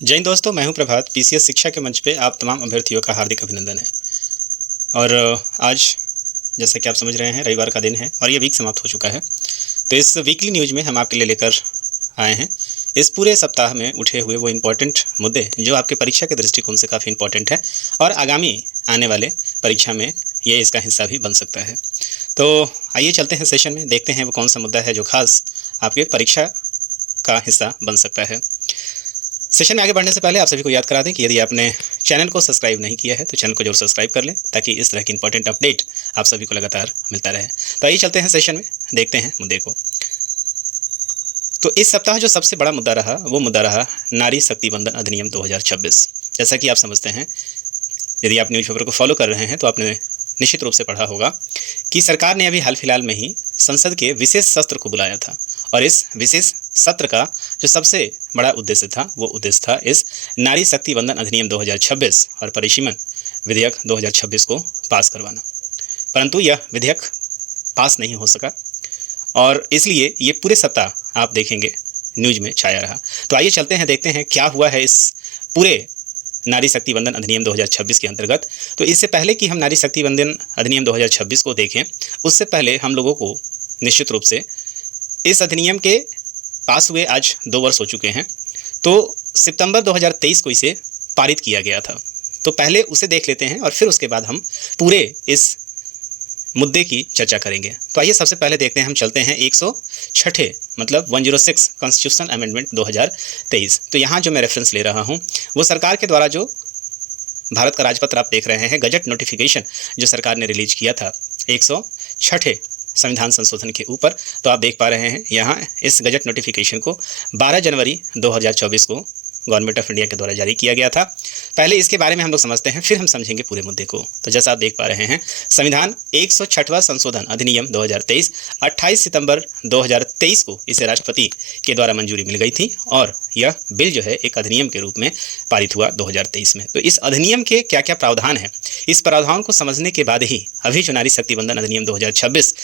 जय हिंद दोस्तों, मैं हूं प्रभात। पीसीएस शिक्षा के मंच पे आप तमाम अभ्यर्थियों का हार्दिक अभिनंदन है। और आज जैसा कि आप समझ रहे हैं, रविवार का दिन है और ये वीक समाप्त हो चुका है। तो इस वीकली न्यूज़ में हम आपके लिए लेकर आए हैं इस पूरे सप्ताह में उठे हुए वो इम्पोर्टेंट मुद्दे जो आपके परीक्षा के दृष्टिकोण से काफ़ी इम्पोर्टेंट है और आगामी आने वाले परीक्षा में ये इसका हिस्सा भी बन सकता है। तो आइए चलते हैं सेशन में, देखते हैं वो कौन सा मुद्दा है जो खास आपके परीक्षा का हिस्सा बन सकता है। सेशन में आगे बढ़ने से पहले आप सभी को याद करा दें कि यदि आपने चैनल को सब्सक्राइब नहीं किया है तो चैनल को जरूर सब्सक्राइब कर लें, ताकि इस तरह की इंपॉर्टेंट अपडेट आप सभी को लगातार मिलता रहे। तो आइए चलते हैं सेशन में, देखते हैं मुद्दे को। तो इस सप्ताह जो सबसे बड़ा मुद्दा रहा वो मुद्दा रहा नारी शक्ति वंदन अधिनियम 2026। जैसा कि आप समझते हैं, यदि आप न्यूज़पेपर को फॉलो कर रहे हैं तो आपने निश्चित रूप से पढ़ा होगा कि सरकार ने अभी हाल फिलहाल में ही संसद के विशेष सत्र को बुलाया था और इस विशेष सत्र का जो सबसे बड़ा उद्देश्य था वो उद्देश्य था इस नारी शक्ति वंदन अधिनियम 2026 और परिसीमन विधेयक 2026 को पास करवाना। परंतु यह विधेयक पास नहीं हो सका और इसलिए ये पूरे सप्ताह आप देखेंगे न्यूज़ में छाया रहा। तो आइए चलते हैं, देखते हैं क्या हुआ है इस पूरे नारी शक्ति वंदन अधिनियम 2026 के अंतर्गत। तो इससे पहले कि हम नारी शक्ति वंदन अधिनियम 2026 को देखें, उससे पहले हम लोगों को निश्चित रूप से इस अधिनियम के पास हुए आज 2 वर्ष हो चुके हैं। तो सितंबर 2023 को इसे पारित किया गया था। तो पहले उसे देख लेते हैं और फिर उसके बाद हम पूरे इस मुद्दे की चर्चा करेंगे। तो आइए सबसे पहले देखते हैं, हम चलते हैं 106 मतलब 106 कॉन्स्टिट्यूशनल अमेंडमेंट 2023। तो यहाँ जो मैं रेफरेंस ले रहा हूँ वो सरकार के द्वारा जो भारत का राजपत्र आप देख रहे हैं, गजट नोटिफिकेशन जो सरकार ने रिलीज किया था 106 संविधान संशोधन के ऊपर। तो आप देख पा रहे हैं यहाँ इस गजट नोटिफिकेशन को 12 जनवरी 2024 को गवर्नमेंट ऑफ इंडिया के द्वारा जारी किया गया था। पहले इसके बारे में हम लोग समझते हैं, फिर हम समझेंगे पूरे मुद्दे को। तो जैसा आप देख पा रहे हैं, संविधान 106वां संशोधन अधिनियम 2023 28 सितंबर 2023 को इसे राष्ट्रपति के द्वारा मंजूरी मिल गई थी और यह बिल जो है एक अधिनियम के रूप में पारित हुआ 2023 में। तो इस अधिनियम के क्या क्या प्रावधान हैं, इस प्रावधान को समझने के बाद ही अभी जो नारी शक्ति वंदन अधिनियम 2026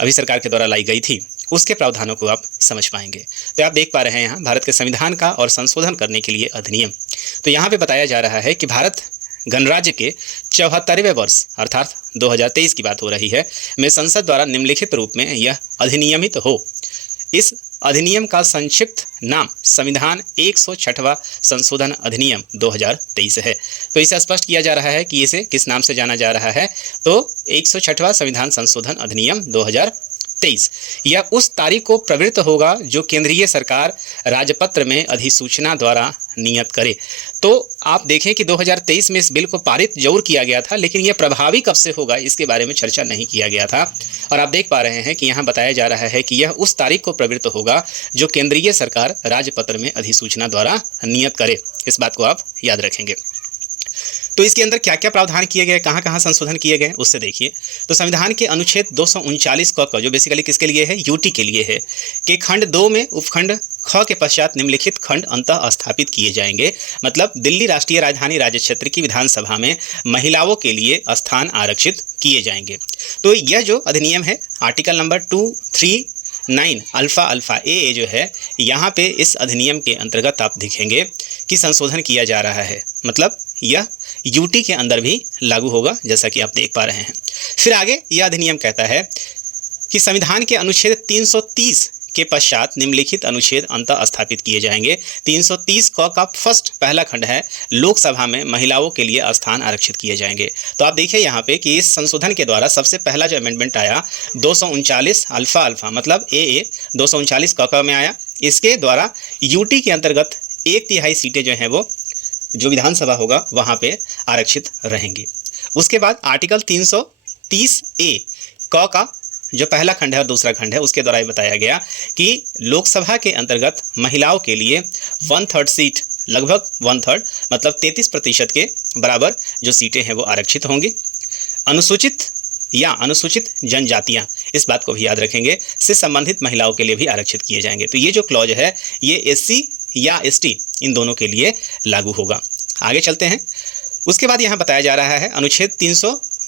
अभी सरकार के द्वारा लाई गई थी उसके प्रावधानों को आप समझ पाएंगे। तो आप देख पा रहे हैं यहाँ भारत के संविधान का और संशोधन करने के लिए अधिनियम। तो यहाँ पे बताया जा रहा है कि भारत गणराज्य के 74वें वर्ष अर्थात 2023 की बात हो रही है में संसद द्वारा निम्नलिखित रूप में यह अधिनियमित हो। इस अधिनियम का संक्षिप्त नाम संविधान 106वां संशोधन अधिनियम 2023 है। तो इसे स्पष्ट किया जा रहा है कि इसे किस नाम से जाना जा रहा है। तो 106वां संविधान संशोधन अधिनियम 2023 यह उस तारीख को प्रवृत्त होगा जो केंद्रीय सरकार राजपत्र में अधिसूचना द्वारा नियत करे। तो आप देखें कि 2023 में इस बिल को पारित जरूर किया गया था, लेकिन यह प्रभावी कब से होगा इसके बारे में चर्चा नहीं किया गया था। और आप देख पा रहे हैं कि यहाँ बताया जा रहा है कि यह उस तारीख को प्रवृत्त होगा जो केंद्रीय सरकार राजपत्र में अधिसूचना द्वारा नियत करे। इस बात को आप याद रखेंगे। तो इसके अंदर क्या क्या प्रावधान किए गए, कहाँ कहाँ संशोधन किए गए, उससे देखिए। तो संविधान के अनुच्छेद 239 क जो बेसिकली किसके लिए है, यूटी के लिए है, कि खंड 2 में उपखंड ख के पश्चात निम्नलिखित खंड अंतः स्थापित किए जाएंगे। मतलब दिल्ली राष्ट्रीय राजधानी राज्य क्षेत्र की विधानसभा में महिलाओं के लिए स्थान आरक्षित किए जाएंगे। तो यह जो अधिनियम है आर्टिकल नंबर 239 अल्फा अल्फा ए जो है, यहाँ पे इस अधिनियम के अंतर्गत आप देखेंगे कि संशोधन किया जा रहा है। मतलब यह यूटी के अंदर भी लागू होगा, जैसा कि आप देख पा रहे हैं। फिर आगे यह अधिनियम कहता है कि संविधान के अनुच्छेद 330 के पश्चात निम्नलिखित अनुच्छेद अंतः स्थापित किए जाएंगे। 330 क का फर्स्ट पहला खंड है, लोकसभा में महिलाओं के लिए स्थान आरक्षित किए जाएंगे। तो आप देखिए यहाँ पे कि इस संशोधन के द्वारा सबसे पहला जो अमेंडमेंट आया 239 अल्फा अल्फा मतलब ए 239 क में आया। इसके द्वारा यूटी के अंतर्गत 1/3 सीटें जो हैं वो जो विधानसभा होगा वहाँ पे आरक्षित रहेंगी। उसके बाद आर्टिकल 330 ए क का जो पहला खंड है और दूसरा खंड है उसके द्वारा बताया गया कि लोकसभा के अंतर्गत महिलाओं के लिए 1/3 सीट, लगभग 1/3 मतलब 33% के बराबर जो सीटें हैं वो आरक्षित होंगी। अनुसूचित या अनुसूचित जनजातियां, इस बात को भी याद रखेंगे, से संबंधित महिलाओं के लिए भी आरक्षित किए जाएंगे। तो ये जो क्लॉज है ये एससी या एसटी इन दोनों के लिए लागू होगा। आगे चलते हैं। उसके बाद यहाँ बताया जा रहा है अनुच्छेद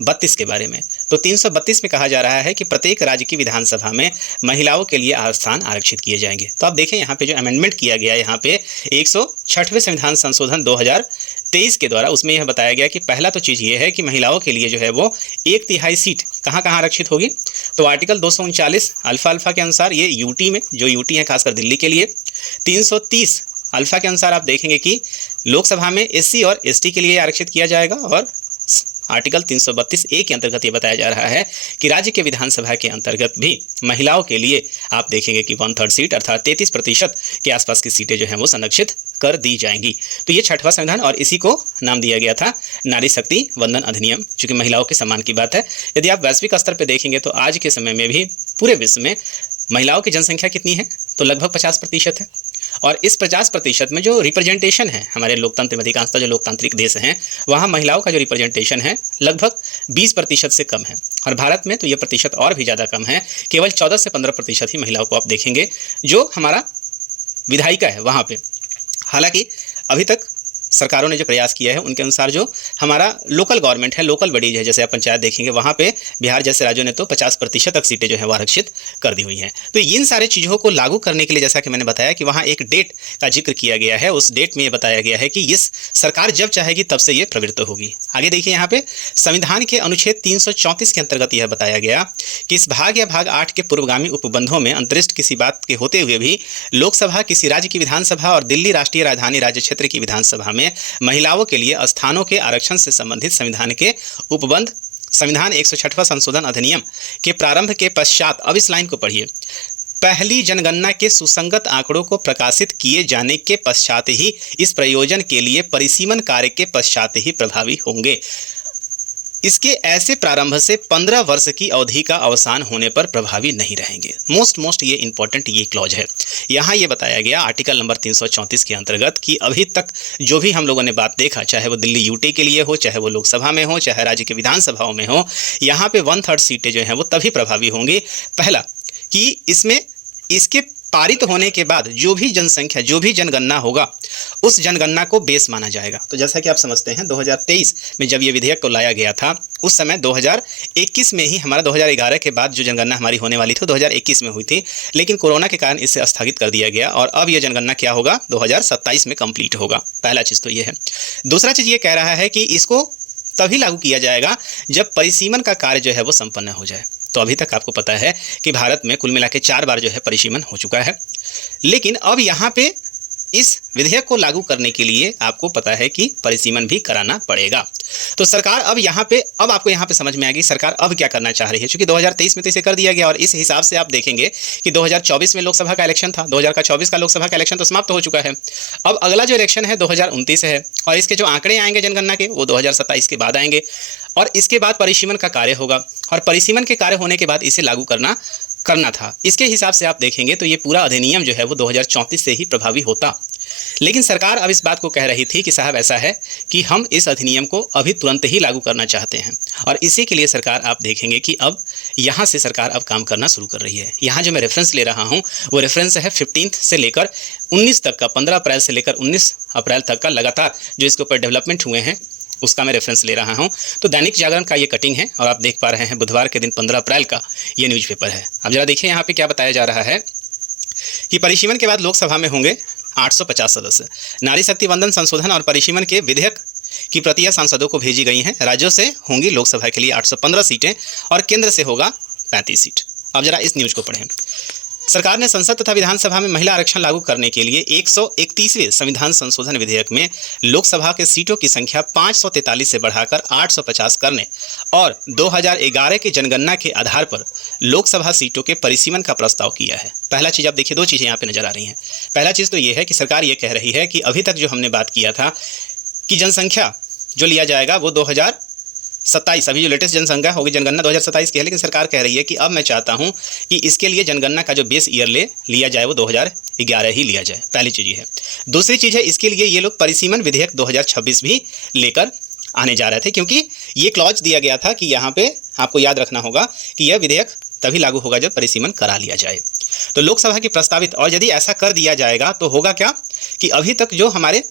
332 के बारे में। तो 332 में कहा जा रहा है कि प्रत्येक राज्य की विधानसभा में महिलाओं के लिए स्थान आरक्षित किए जाएंगे। तो आप देखें यहाँ पे जो अमेंडमेंट किया गया यहाँ पे 106वें संविधान संशोधन 2023 के द्वारा, उसमें यह बताया गया कि पहला तो चीज़ ये है कि महिलाओं के लिए जो है वो 1/3 सीट कहाँ कहाँ आरक्षित होगी। तो आर्टिकल 239 अल्फा के अनुसार ये यूटी में, जो यूटी है खासकर दिल्ली के लिए, 330 अल्फा के अनुसार आप देखेंगे कि लोकसभा में एससी और एसटी के लिए आरक्षित किया जाएगा। और आर्टिकल 332 ए के अंतर्गत ये बताया जा रहा है कि राज्य के विधानसभा के अंतर्गत भी महिलाओं के लिए आप देखेंगे कि 1/3 सीट अर्थात 33% के आसपास की सीटें जो हैं वो संरक्षित कर दी जाएंगी। तो ये 6वां संविधान, और इसी को नाम दिया गया था नारी शक्ति वंदन अधिनियम, चूंकि महिलाओं के सम्मान की बात है। यदि आप वैश्विक स्तर पर देखेंगे तो आज के समय में भी पूरे विश्व में महिलाओं की जनसंख्या कितनी है, तो लगभग 50% है। और इस 50% में जो रिप्रेजेंटेशन है हमारे लोकतंत्र में, अधिकांशतः जो लोकतांत्रिक देश हैं वहाँ महिलाओं का जो रिप्रेजेंटेशन है लगभग 20% से कम है। और भारत में तो ये प्रतिशत और भी ज़्यादा कम है, केवल 14 से 15% ही महिलाओं को आप देखेंगे जो हमारा विधायिका है वहाँ पे। हालांकि अभी तक सरकारों ने जो प्रयास किया है उनके अनुसार जो हमारा लोकल गवर्नमेंट है, लोकल बडीज है, जैसे आप पंचायत देखेंगे वहाँ पे बिहार जैसे राज्यों ने तो 50% तक सीटें जो है वो आरक्षित कर दी हुई हैं। तो इन सारे चीज़ों को लागू करने के लिए जैसा कि मैंने बताया कि वहाँ एक डेट का जिक्र किया गया है। उस डेट में ये बताया गया है कि इस सरकार जब चाहेगी तब से ये प्रवृत्त होगी। आगे देखिए यहाँ पे संविधान के अनुच्छेद 334 के अंतर्गत यह बताया गया कि इस भाग या भाग 8 के पूर्वगामी उपबंधों में अंतरिष्ट किसी बात के होते हुए भी लोकसभा, किसी राज्य की विधानसभा और दिल्ली राष्ट्रीय राजधानी राज्य क्षेत्र की विधानसभा में महिलाओं के लिए स्थानों के आरक्षण से संबंधित संविधान के उपबंध संविधान 106वां संशोधन अधिनियम के प्रारंभ के पश्चात, अब इस लाइन को पढ़िए, पहली जनगणना के सुसंगत आंकड़ों को प्रकाशित किए जाने के पश्चात ही इस प्रयोजन के लिए परिसीमन कार्य के पश्चात ही प्रभावी होंगे। इसके ऐसे प्रारंभ से 15 वर्ष की अवधि का अवसान होने पर प्रभावी नहीं रहेंगे। मोस्ट ये इंपॉर्टेंट ये क्लॉज है। यहाँ ये बताया गया आर्टिकल नंबर 334 के अंतर्गत कि अभी तक जो भी हम लोगों ने बात देखा, चाहे वो दिल्ली यूटी के लिए हो, चाहे वो लोकसभा में हो, चाहे राज्य के विधानसभाओं में हो, यहाँ पे 1/3 सीटें जो हैं वो तभी प्रभावी होंगी। पहला कि इसमें इसके पारित होने के बाद जो भी जनसंख्या, जो भी जनगणना होगा उस जनगणना को बेस माना जाएगा। तो जैसा कि आप समझते हैं 2023 में जब ये विधेयक को लाया गया था उस समय 2021 में ही हमारा 2011 के बाद जो जनगणना हमारी होने वाली थी 2021 में हुई थी, लेकिन कोरोना के कारण इसे स्थगित कर दिया गया और अब ये जनगणना क्या होगा 2027 में कंप्लीट होगा। पहला चीज़ तो ये है। दूसरा चीज़ ये कह रहा है कि इसको तभी लागू किया जाएगा जब परिसीमन का कार्य जो है वो संपन्न हो जाए। तो अभी तक आपको पता है कि भारत में कुल मिला के 4 बार जो है परिसीमन हो चुका है, लेकिन अब यहाँ पे इस विधेयक को लागू करने के लिए आपको पता है कि परिसीमन भी कराना पड़ेगा। तो सरकार अब यहाँ पे, अब आपको यहाँ पे समझ में आएगी सरकार अब क्या करना चाह रही है। क्योंकि 2023 में तो इसे कर दिया गया और इस हिसाब से आप देखेंगे कि 2024 में लोकसभा का इलेक्शन था, 2024 का लोकसभा का इलेक्शन तो समाप्त हो चुका है। अब अगला जो इलेक्शन है 2029 है और इसके जो आंकड़े आएंगे जनगणना के वो 2027 के बाद आएंगे और इसके बाद परिसीमन का कार्य होगा और परिसीमन के कार्य होने के बाद इसे लागू करना था। इसके हिसाब से आप देखेंगे तो ये पूरा अधिनियम जो है वो 2034 से ही प्रभावी होता। लेकिन सरकार अब इस बात को कह रही थी कि साहब ऐसा है कि हम इस अधिनियम को अभी तुरंत ही लागू करना चाहते हैं और इसी के लिए सरकार आप देखेंगे कि अब यहाँ से सरकार अब काम करना शुरू कर रही है। यहाँ जो मैं रेफरेंस ले रहा हूँ वो रेफरेंस है 15 से लेकर 19 तक का, 15 अप्रैल से लेकर 19 अप्रैल तक का लगातार जो इसके ऊपर डेवलपमेंट हुए हैं उसका मैं रेफरेंस ले रहा हूं। तो दैनिक जागरण का ये कटिंग है और आप देख पा रहे हैं बुधवार के दिन 15 अप्रैल का ये न्यूज़पेपर है। अब जरा देखिए यहाँ पे क्या बताया जा रहा है कि परिसीमन के बाद लोकसभा में होंगे 850 सदस्य। नारी शक्ति वंदन संशोधन और परिसीमन के विधेयक की प्रतियां सांसदों को भेजी गई हैं। राज्यों से होंगी लोकसभा के लिए 815 सीटें और केंद्र से होगा 35 सीट। अब जरा इस न्यूज़ को पढ़ें। सरकार ने संसद तथा विधानसभा में महिला आरक्षण लागू करने के लिए 131वें संविधान संशोधन विधेयक में लोकसभा के सीटों की संख्या 543 से बढ़ाकर 850 करने और 2011 की जनगणना के आधार पर लोकसभा सीटों के परिसीमन का प्रस्ताव किया है। पहला चीज़ आप देखिए, 2 चीज़ें यहाँ पे नजर आ रही हैं। पहला चीज़ तो ये है कि सरकार ये कह रही है कि अभी तक जो हमने बात किया था कि जनसंख्या जो लिया जाएगा वो 2027, अभी जो लेटेस्ट जनसंख्या होगी जनगणना 2027 की है, लेकिन सरकार कह रही है कि अब मैं चाहता हूं कि इसके लिए जनगणना का जो बेस ईयर लिया जाए वो 2011 ही लिया जाए। पहली चीज़ ये है। दूसरी चीज़ है इसके लिए ये लोग परिसीमन विधेयक 2026 भी लेकर आने जा रहे थे, क्योंकि ये क्लॉज दिया गया था कि यहाँ पे आपको याद रखना होगा कि यह विधेयक तभी लागू होगा जब परिसीमन करा लिया जाए। तो लोकसभा की प्रस्तावित, और यदि ऐसा कर दिया जाएगा तो होगा क्या कि अभी तक जो हमारे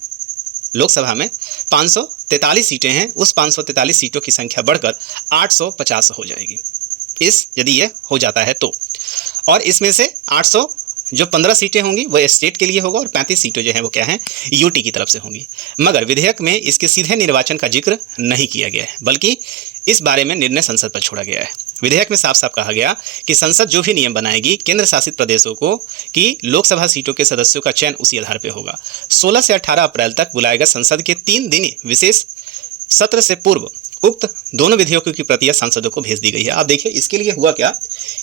लोकसभा में 543 सीटें हैं, उस 543 सीटों की संख्या बढ़कर 850 हो जाएगी, यदि ये हो जाता है तो। और इसमें से 15 सीटें होंगी वो स्टेट के लिए होगा और 35 सीटें जो हैं वो क्या हैं, यूटी की तरफ से होंगी। मगर विधेयक में इसके सीधे निर्वाचन का जिक्र नहीं किया गया है, बल्कि इस बारे में निर्णय संसद पर छोड़ा गया है। विधेयक में साफ साफ कहा गया कि संसद जो भी नियम बनाएगी केंद्र शासित प्रदेशों को कि लोकसभा सीटों के सदस्यों का चयन उसी आधार पर होगा। 16 से 18 अप्रैल तक बुलाएगा संसद के 3 दिनी विशेष सत्र से पूर्व उक्त दोनों विधेयकों की प्रतियां सांसदों को भेज दी गई है। आप देखिए इसके लिए हुआ क्या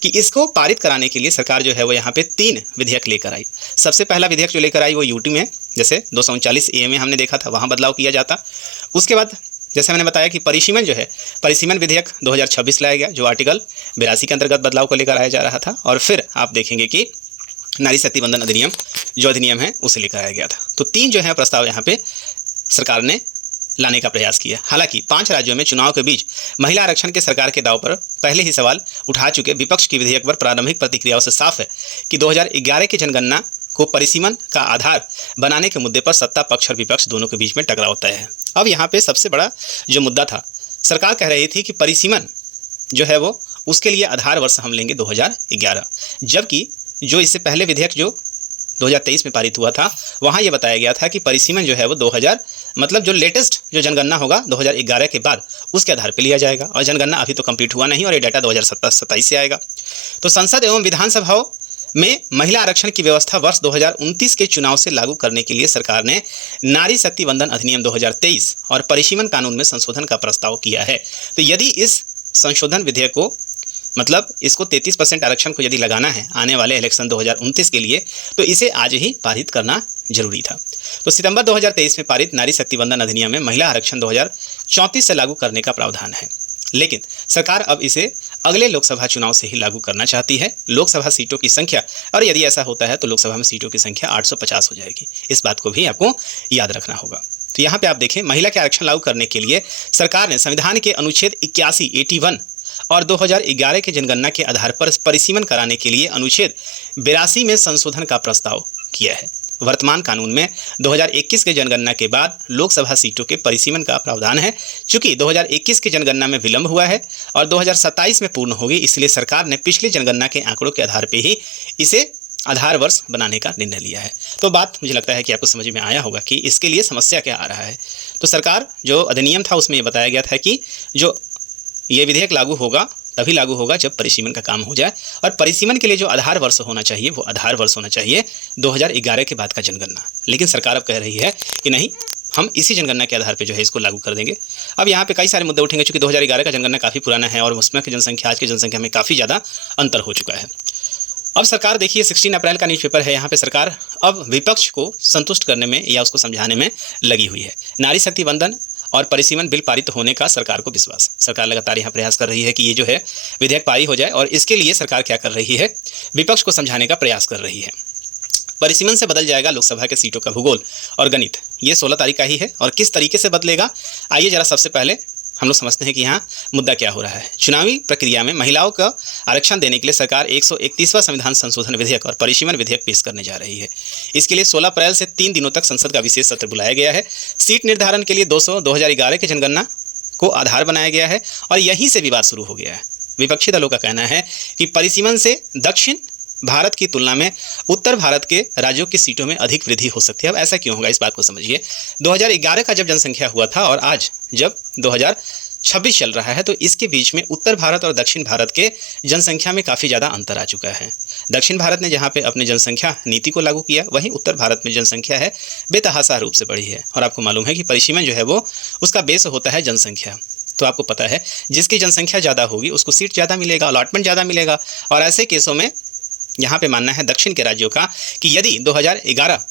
कि इसको पारित कराने के लिए सरकार जो है वो यहाँ पे 3 विधेयक लेकर आई। सबसे पहला विधेयक जो लेकर आई वो यूटी में, जैसे 239 ए में हमने देखा था वहाँ बदलाव किया जाता। उसके बाद जैसे मैंने बताया कि परिसीमन जो है, परिसीमन विधेयक 2026 लाया गया, जो आर्टिकल 82 के अंतर्गत बदलाव को लेकर आया जा रहा था। और फिर आप देखेंगे कि नारी शक्ति बंधन अधिनियम जो अधिनियम है उसे लेकर आया गया था। तो 3 जो है प्रस्ताव यहाँ पे सरकार ने लाने का प्रयास किया। हालांकि 5 राज्यों में चुनाव के बीच महिला आरक्षण के सरकार के दाव पर पहले ही सवाल उठा चुके विपक्ष की विधेयक पर प्रारंभिक प्रतिक्रियाओं से साफ है कि 2011 की जनगणना को परिसीमन का आधार बनाने के मुद्दे पर सत्ता पक्ष और विपक्ष दोनों के बीच में टकराव तय है। अब यहाँ पे सबसे बड़ा जो मुद्दा था, सरकार कह रही थी कि परिसीमन जो है वो उसके लिए आधार वर्ष हम लेंगे 2011, जबकि जो इससे पहले विधेयक जो 2023 में पारित हुआ था वहाँ ये बताया गया था कि परिसीमन जो है वो 2000 मतलब जो लेटेस्ट जो जनगणना होगा 2011 के बाद उसके आधार पर लिया जाएगा। और जनगणना अभी तो कंप्लीट हुआ नहीं और ये डाटा 2027 से आएगा। तो संसद एवं विधानसभाओं में महिला आरक्षण की व्यवस्था वर्ष 2029 के चुनाव से लागू करने के लिए सरकार ने नारी शक्ति बंधन अधिनियम 2023 और परिसीमन कानून में संशोधन का प्रस्ताव किया है। तो यदि इस संशोधन विधेयक को मतलब इसको 33% आरक्षण को यदि लगाना है आने वाले इलेक्शन 2029 के लिए, तो इसे आज ही पारित करना जरूरी था। तो सितंबर 2023 में पारित नारी शक्ति बंधन अधिनियम में महिला आरक्षण 2034 से लागू करने का प्रावधान है, लेकिन सरकार अब इसे अगले लोकसभा चुनाव से ही लागू करना चाहती है। लोकसभा सीटों की संख्या, और यदि ऐसा होता है तो लोकसभा में सीटों की संख्या 850 हो जाएगी। इस बात को भी आपको याद रखना होगा। तो यहाँ पे आप देखें, महिला के आरक्षण लागू करने के लिए सरकार ने संविधान के अनुच्छेद 81 और 2011 के जनगणना के आधार पर परिसीमन कराने के लिए अनुच्छेद 82 में संशोधन का प्रस्ताव किया है। वर्तमान कानून में 2021 के जनगणना के बाद लोकसभा सीटों के परिसीमन का प्रावधान है। चूंकि 2021 की जनगणना में विलंब हुआ है और 2027 में पूर्ण होगी, इसलिए सरकार ने पिछली जनगणना के आंकड़ों के आधार पर ही इसे आधार वर्ष बनाने का निर्णय लिया है। तो बात मुझे लगता है कि आपको समझ में आया होगा कि इसके लिए समस्या क्या आ रहा है। तो सरकार जो अधिनियम था उसमें ये बताया गया था कि जो ये विधेयक लागू होगा तभी लागू होगा जब परिसीमन का काम हो जाए, और परिसीमन के लिए जो आधार वर्ष होना चाहिए वो आधार वर्ष होना चाहिए 2011 के बाद का जनगणना। लेकिन सरकार अब कह रही है कि नहीं, हम इसी जनगणना के आधार पे जो है इसको लागू कर देंगे। अब यहाँ पे कई सारे मुद्दे उठेंगे, चूँकि 2011 का जनगणना काफ़ी पुराना है और उसमें की जनसंख्या आज की जनसंख्या में काफ़ी ज़्यादा अंतर हो चुका है। अब सरकार देखिए 16 अप्रैल का न्यूज़पेपर है, यहाँ पे सरकार अब विपक्ष को संतुष्ट करने में या उसको समझाने में लगी हुई है। नारी शक्ति बंधन और परिसीमन बिल पारित होने का सरकार को विश्वास। सरकार लगातार यहाँ प्रयास कर रही है कि ये जो है विधेयक पारित हो जाए, और इसके लिए सरकार क्या कर रही है, विपक्ष को समझाने का प्रयास कर रही है। परिसीमन से बदल जाएगा लोकसभा के सीटों का भूगोल और गणित, ये 16 तारीख का ही है। और किस तरीके से बदलेगा, आइए जरा सबसे पहले हम लोग समझते हैं कि यहाँ मुद्दा क्या हो रहा है। चुनावी प्रक्रिया में महिलाओं का आरक्षण देने के लिए सरकार 131वां संविधान संशोधन विधेयक और परिसीमन विधेयक पेश करने जा रही है। इसके लिए 16 अप्रैल से 3 दिनों तक संसद का विशेष सत्र बुलाया गया है। सीट निर्धारण के लिए 2011 के जनगणना को आधार बनाया गया है और यहीं से विवाद शुरू हो गया है। विपक्षी दलों का कहना है कि परिसीमन से दक्षिण भारत की तुलना में उत्तर भारत के राज्यों की सीटों में अधिक वृद्धि हो सकती है। अब ऐसा क्यों होगा, इस बात को समझिए। 2011 का जब जनसंख्या हुआ था और आज जब 2026 चल रहा है, तो इसके बीच में उत्तर भारत और दक्षिण भारत के जनसंख्या में काफ़ी ज़्यादा अंतर आ चुका है। दक्षिण भारत ने जहाँ पे अपने जनसंख्या नीति को लागू किया, वहीं उत्तर भारत में जनसंख्या है बेतहाशा रूप से बढ़ी है। और आपको मालूम है कि परिसीमन जो है वो उसका बेस होता है जनसंख्या। तो आपको पता है जिसकी जनसंख्या ज़्यादा होगी उसको सीट ज़्यादा मिलेगा, अलॉटमेंट ज़्यादा मिलेगा। और ऐसे केसों में यहाँ पे मानना है दक्षिण के राज्यों का कि यदि 2011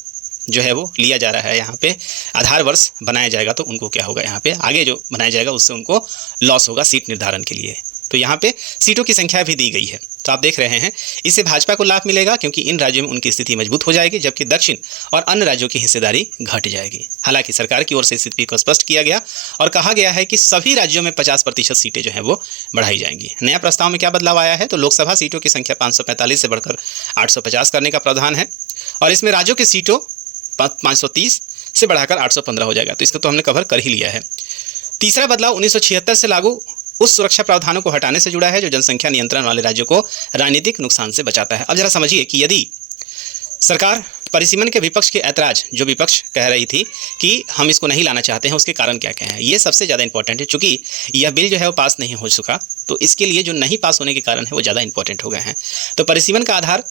जो है वो लिया जा रहा है, यहाँ पे आधार वर्ष बनाया जाएगा, तो उनको क्या होगा, यहाँ पे आगे जो बनाया जाएगा उससे उनको लॉस होगा सीट निर्धारण के लिए। तो यहाँ पे सीटों की संख्या भी दी गई है। तो आप देख रहे हैं इससे भाजपा को लाभ मिलेगा क्योंकि इन राज्यों में उनकी स्थिति मजबूत हो जाएगी, जबकि दक्षिण और अन्य राज्यों की हिस्सेदारी घट जाएगी। हालांकि सरकार की ओर से स्थिति को स्पष्ट किया गया और कहा गया है कि सभी राज्यों में 50% सीटें जो हैं वो बढ़ाई जाएंगी। नया प्रस्ताव में क्या बदलाव आया है, तो लोकसभा सीटों की संख्या 545 से बढ़कर 850 करने का प्रावधान है और इसमें राज्यों की सीटों 530 से बढ़ाकर 815 हो जाएगा। तो इसको तो हमने कवर कर ही लिया है। तीसरा बदलाव 1976 से लागू उस सुरक्षा प्रावधानों को हटाने से जुड़ा है जो जनसंख्या नियंत्रण वाले राज्यों को राजनीतिक नुकसान से बचाता है। अब जरा समझिए कि यदि सरकार परिसीमन के विपक्ष के ऐतराज, जो विपक्ष कह रही थी कि हम इसको नहीं लाना चाहते हैं, उसके कारण क्या क्या हैं, ये सबसे ज़्यादा इंपॉर्टेंट है। चूंकि यह बिल जो है वो पास नहीं हो चुका, तो इसके लिए जो नहीं पास होने के कारण है वो ज़्यादा इंपॉर्टेंट हो गए हैं। तो परिसीमन का आधार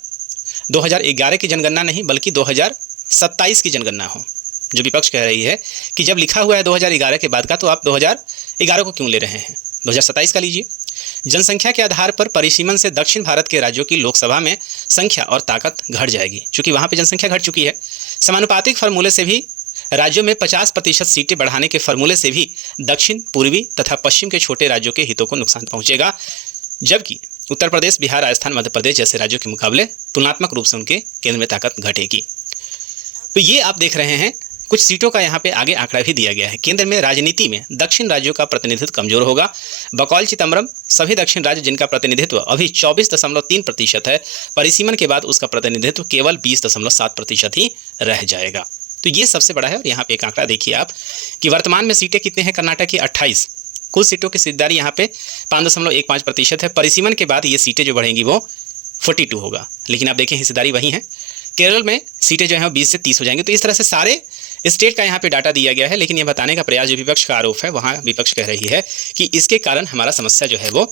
2011 की जनगणना नहीं बल्कि 2027 की जनगणना हो। जो विपक्ष कह रही है कि जब लिखा हुआ है 2011 के बाद का, तो आप 2011 को क्यों ले रहे हैं, 2027 का लीजिए। जनसंख्या के आधार पर परिसीमन से दक्षिण भारत के राज्यों की लोकसभा में संख्या और ताकत घट जाएगी, क्योंकि वहाँ पे जनसंख्या घट चुकी है। समानुपातिक फार्मूले से भी राज्यों में 50% सीटें बढ़ाने के फार्मूले से भी दक्षिण, पूर्वी तथा पश्चिम के छोटे राज्यों के हितों को नुकसान पहुंचेगा, जबकि उत्तर प्रदेश, बिहार, राजस्थान, मध्य प्रदेश जैसे राज्यों के मुकाबले तुलनात्मक रूप से उनके केंद्र में ताकत घटेगी। तो ये आप देख रहे हैं, कुछ सीटों का यहाँ पे आगे आंकड़ा भी दिया गया है। केंद्र में राजनीति में दक्षिण राज्यों का प्रतिनिधित्व कमजोर होगा। बकौल चिदम्बरम सभी दक्षिण राज्य जिनका प्रतिनिधित्व अभी 24.3% है, परिसीमन के बाद उसका प्रतिनिधित्व केवल 20.7% ही रह जाएगा। तो ये सबसे बड़ा है। और यहाँ पे एक आंकड़ा देखिए आप कि वर्तमान में सीटें कितने हैं कर्नाटक की, 28। कुल सीटों की हिस्सेदारी यहाँ पे 5.15% है। परिसीमन के बाद ये सीटें जो बढ़ेंगी वो 42 होगा, लेकिन आप देखें हिस्सेदारी वही है। केरल में सीटें जो हैं 20 से 30 हो जाएंगी। तो इस तरह से सारे स्टेट का यहाँ पे डाटा दिया गया है, लेकिन ये बताने का प्रयास जो विपक्ष का आरोप है, वहाँ विपक्ष कह रही है कि इसके कारण हमारा समस्या जो है वो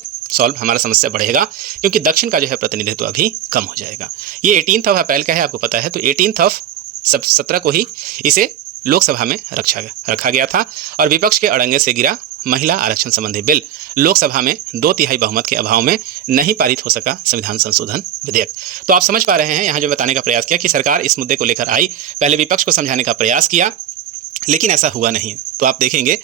हमारा समस्या बढ़ेगा, क्योंकि दक्षिण का जो है प्रतिनिधित्व अभी कम हो जाएगा। ये 18 अप्रैल का है, आपको पता है। तो 18/17 को ही इसे लोकसभा में रखा गया था और विपक्ष के अड़ंगे से गिरा महिला आरक्षण संबंधी बिल लोकसभा में 2/3 बहुमत के अभाव में नहीं पारित हो सका संविधान संशोधन विधेयक। तो आप समझ पा रहे हैं, यहाँ जो बताने का प्रयास किया कि सरकार इस मुद्दे को लेकर आई, पहले विपक्ष को समझाने का प्रयास किया, लेकिन ऐसा हुआ नहीं। तो आप देखेंगे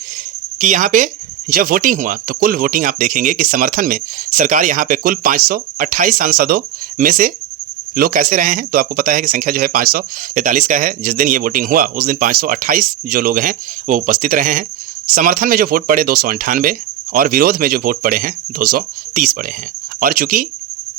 कि यहाँ पे जब वोटिंग हुआ तो कुल वोटिंग आप देखेंगे कि समर्थन में सरकार यहाँ पे कुल 528 सांसदों में से लोग कैसे रहे हैं, तो आपको पता है कि संख्या जो है 543 का है। जिस दिन ये वोटिंग हुआ उस दिन 528 जो लोग हैं वो उपस्थित रहे हैं। समर्थन में जो वोट पड़े 298 और विरोध में जो वोट पड़े हैं 230 पड़े हैं। और चूंकि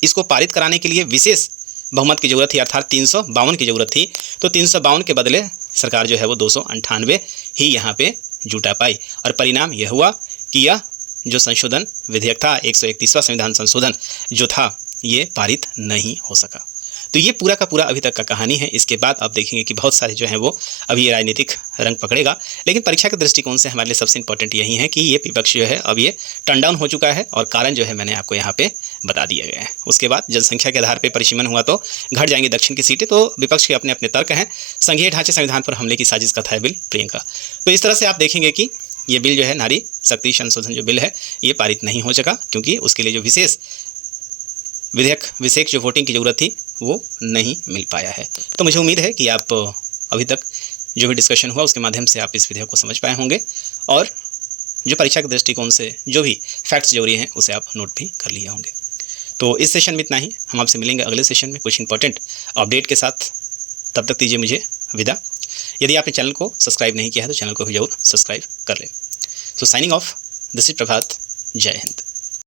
इसको पारित कराने के लिए विशेष बहुमत की जरूरत थी, अर्थात 352 की जरूरत थी, तो 352 के बदले सरकार जो है वो 298 ही यहाँ पे जुटा पाई। और परिणाम यह हुआ कि यह जो संशोधन विधेयक था, 131वां संविधान संशोधन जो था, ये पारित नहीं हो सका। तो ये पूरा का पूरा अभी तक का कहानी है। इसके बाद आप देखेंगे कि बहुत सारे जो हैं वो अभी ये राजनीतिक रंग पकड़ेगा, लेकिन परीक्षा के दृष्टिकोण से हमारे लिए सबसे इंपॉर्टेंट यही है कि ये विपक्ष जो है अब ये टर्न डाउन हो चुका है और कारण जो है मैंने आपको यहाँ पे बता दिया गया है। उसके बाद जनसंख्या के आधार पर परिसीमन हुआ तो घट जाएंगी दक्षिण की सीटें। तो विपक्ष के अपने अपने तर्क हैं। संघीय ढांचे संविधान पर हमले की साजिश का था बिल प्रियंका। तो इस तरह से आप देखेंगे कि ये बिल जो है नारी शक्ति संशोधन जो बिल है ये पारित नहीं हो सका, क्योंकि उसके लिए जो विशेष जो वोटिंग की ज़रूरत थी वो नहीं मिल पाया है। तो मुझे उम्मीद है कि आप अभी तक जो भी डिस्कशन हुआ उसके माध्यम से आप इस विधेयक को समझ पाए होंगे और जो परीक्षा के दृष्टिकोण से जो भी फैक्ट्स जरूरी हैं उसे आप नोट भी कर लिए होंगे। तो इस सेशन में इतना ही। हम आपसे मिलेंगे अगले सेशन में कुछ इंपॉर्टेंट अपडेट के साथ। तब तक दीजिए मुझे विदा। यदि आपने चैनल को सब्सक्राइब नहीं किया है तो चैनल को भी जरूर सब्सक्राइब कर लें। सो साइनिंग ऑफ, दिस इज प्रभात। जय हिंद।